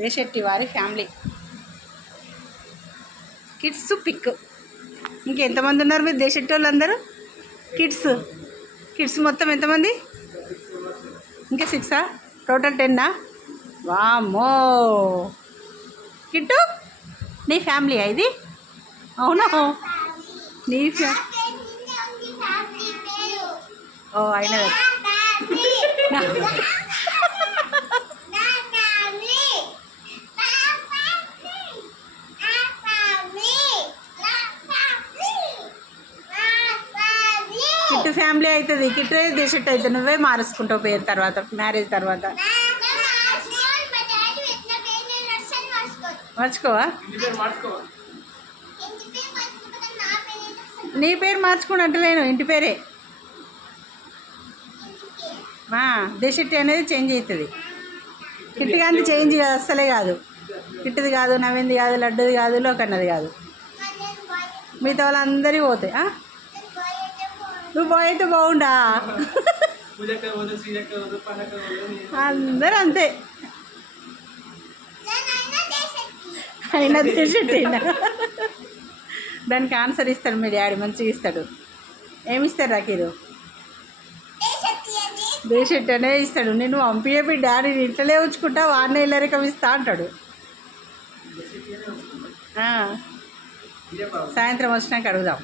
దేశెట్టి వారి family kids pick. ఇంకెంతమంది ఉన్నారు మీరు దేశెట్టి వాళ్ళు అందరూ? కిడ్స్ కిడ్స్ మొత్తం ఎంతమంది? ఇంకా 6 టోటల్ 10. వామ్మో కిట్టు నీ ఫ్యామిలీ ఇది? అవును నీ ఓ అయినా కిట్టు ఫ్యామిలీ అవుతుంది. కిట్టు దేశెట్టి అవుతుంది. నువ్వే మారుసుకుంటావు పేరు తర్వాత, మ్యారేజ్ తర్వాత. మర్చుకోవా? నీ పేరు మార్చుకున్నట్లేను, ఇంటి పేరే. దేశెట్టి అనేది చేంజ్ అవుతుంది. కిట్టు కానీ చేంజ్ కాదు, అస్సలే కాదు. కిట్టుది కాదు, నవీంది కాదు, లడ్డుది కాదు, లోకన్నది కాదు. మిగతా వాళ్ళందరికీ పోతాయి. నువ్వు బాయ్ అయితే బాగుండా. అందరూ అంతే. అయినా దేశెట్టి అయినా దానికి ఆన్సర్ ఇస్తాడు మీ డాడీ, మంచిగా ఇస్తాడు. ఏమిస్తాడు రాకీరు? దేశెట్టి అనే ఇస్తాడు. నేను పంపించే మీ డాడీని ఇంట్లోనే ఉంచుకుంటా, వాడిని ఇల్లరికం ఇస్తా అంటాడు. సాయంత్రం వచ్చినాక అడుగుదాం.